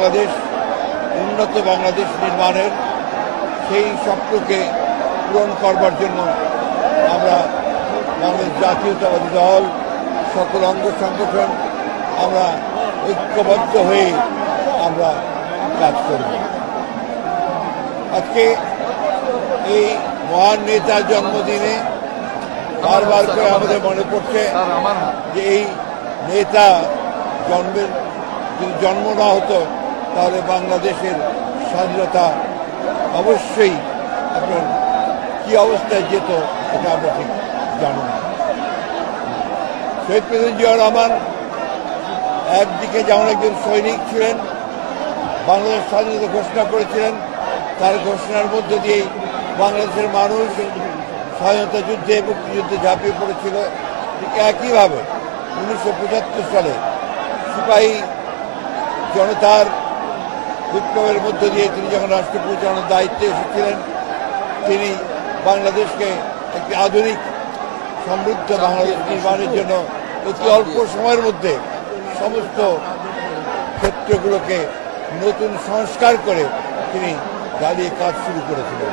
বাংলাদেশ, উন্নত বাংলাদেশ নির্মাণের সেই স্বপ্নকে পূরণ করবার জন্য আমরা বাংলাদেশ জাতীয়তাবাদী দল, সকল অঙ্গ সংগঠন, আমরা ঐক্যবদ্ধ হয়ে আমরা কাজ করব। আজকে এই মহান নেতার জন্মদিনে বারবার করে আমাদের মনে পড়ছে যে এই নেতা জন্মের, যদি জন্ম না হতো তাহলে বাংলাদেশের স্বাধীনতা অবশ্যই আপনার কি অবস্থায় যেত এটা আমরা ঠিক জানি না। শহীদ প্রেসিডেন্ট জিয়া রহমান একদিকে যেমন একজন সৈনিক ছিলেন, বাংলাদেশ স্বাধীনতা ঘোষণা করেছিলেন, তার ঘোষণার মধ্য দিয়েই বাংলাদেশের মানুষ স্বাধীনতা যুদ্ধে, মুক্তিযুদ্ধে ঝাঁপিয়ে পড়েছিল। ঠিক একইভাবে উনিশশো পঁচাত্তর সালে সিপাহী জনতার বিপ্লবের মধ্য দিয়ে তিনি যখন রাষ্ট্র পরিচালনার দায়িত্বে এসেছিলেন, তিনি বাংলাদেশকে একটি আধুনিক, সমৃদ্ধ বাংলাদেশ নির্মাণের জন্য অতি অল্প সময়ের মধ্যে সমস্ত ক্ষেত্রগুলোকে নতুন সংস্কার করে তিনি দাঁড়িয়ে কাজ শুরু করেছিলেন।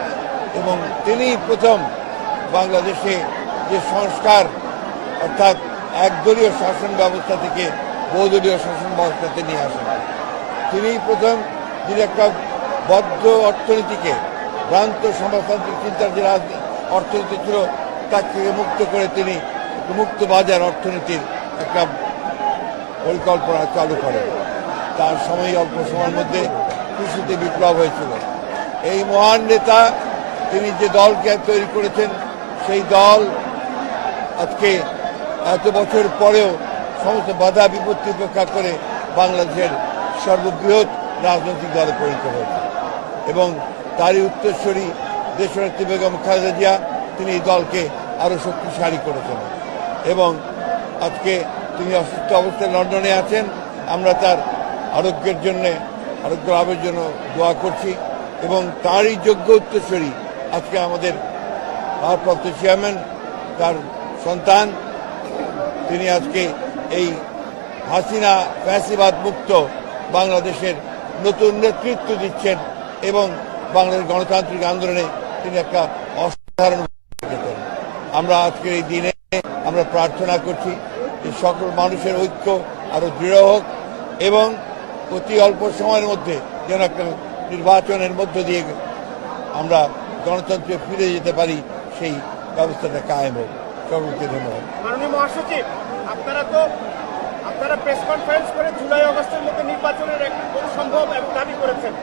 এবং তিনি প্রথম বাংলাদেশে যে সংস্কার, অর্থাৎ একদলীয় শাসন ব্যবস্থা থেকে বহুদলীয় শাসন ব্যবস্থাতে নিয়ে আসেন। তিনি প্রথম যিনি একটা বদ্ধ অর্থনীতিকে, ভ্রান্ত সমাজতান্ত্রিক চিন্তার যে অর্থনীতি ছিল, তার থেকে মুক্ত করে তিনি মুক্ত বাজার অর্থনীতির একটা পরিকল্পনা চালু করেন। তার সময় অল্প সময়ের মধ্যে কৃষিতে বিপ্লব হয়েছিল। এই মহান নেতা তিনি যে দলকে তৈরি করেছেন, সেই দল আজকে এত বছর পরেও সমস্ত বাধা বিপত্তি উপেক্ষা করে বাংলাদেশের সর্ববৃহৎ রাজনৈতিক দলে পরিণত হয়েছে। এবং তারই উত্তরস্বরী দেশনেত্রী বেগম খালেদা জিয়া, তিনি এই দলকে আরও শক্তিশালী করেছেন। এবং আজকে তিনি অসুস্থ অবস্থায় লন্ডনে আছেন। আমরা তার আরোগ্যের জন্যে, আরোগ্য লাভের জন্য দোয়া করছি। এবং তারই যোগ্য উত্তরস্বরী আজকে আমাদের ভারপ্রাপ্ত চেয়ারম্যান, তার সন্তান, তিনি আজকে এই হাসিনা ফ্যাসিবাদ মুক্ত বাংলাদেশের নতুন নেতৃত্ব দিচ্ছেন এবং বাংলাদেশ গণতান্ত্রিক আন্দোলনে তিনি একটা অসাধারণ। আমরা আজকের এই দিনে আমরা প্রার্থনা করছি যে সকল মানুষের ঐক্য আরও দৃঢ় হোক এবং অতি অল্প সময়ের মধ্যে যেন একটা নির্বাচনের মধ্য দিয়ে আমরা গণতন্ত্রে ফিরে যেতে পারি, সেই ব্যবস্থাটা কায়েম হোক সকলকে ধন্যবাদ আপনারা তো আপনারা প্রেস কনফারেন্স করে জুলাই আগস্টের মধ্যে নির্বাচনের এক সম্ভব এবং দাবি করেছেন।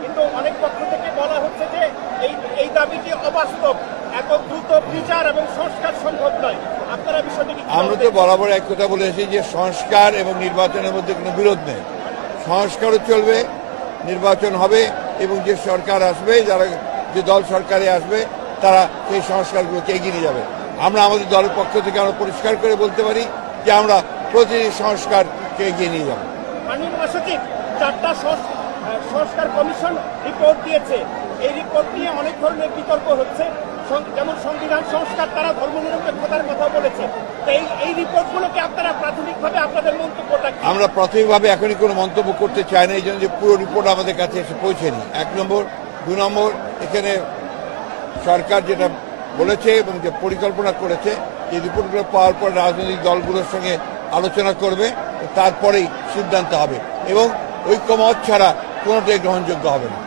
কিন্তু অনেক পক্ষ থেকে বলা হচ্ছে যে এই এই দাবিটি অবাস্তব এত দ্রুত বিচার এবং সংস্কার সম্ভব নয়। আপনারা বিষয়টি আমরা তো বরাবর এক কথা বলে এসেছি যে সংস্কার এবং নির্বাচনের মধ্যে কোনো বিরোধ নেই। সংস্কারও চলবে, নির্বাচন হবে এবং যে সরকার আসবে, যারা, যে দল সরকারে আসবে, তারা সেই সংস্কারগুলোকে এগিয়ে নিয়ে যাবে। আমরা আমাদের দলের পক্ষ থেকে আমরা পরিষ্কার করে বলতে পারি যে আমরা প্রতিটি সংস্কারকে এগিয়ে নিয়ে যাব। মাননীয় মহাসচিব চারটা সংস- সংস্কার কমিশন রিপোর্ট দিয়েছে। এই রিপোর্ট নিয়ে অনেক ধরনের বিতর্ক হচ্ছে। যেমন সংবিধান সংস্কার তারা ধর্মনিরপেক্ষতার কথা বলেছে। এই এই রিপোর্টগুলোকে আপনারা প্রাথমিকভাবে আপনাদের মন্তব্যটা আমরা প্রাথমিকভাবে এখনই কোনো মন্তব্য করতে চাই না এই জন্য যে পুরো রিপোর্ট আমাদের কাছে এসে পৌঁছেনি। এক নম্বর দু নম্বর এখানে সরকার যেটা বলেছে এবং যে পরিকল্পনা করেছে এই রিপোর্টগুলো পাওয়ার পর রাজনৈতিক দলগুলোর সঙ্গে আলোচনা করবে তারপরেই সিদ্ধান্ত হবে এবং ঐক্যমত ছাড়া কোনোটাই গ্রহণযোগ্য হবে না।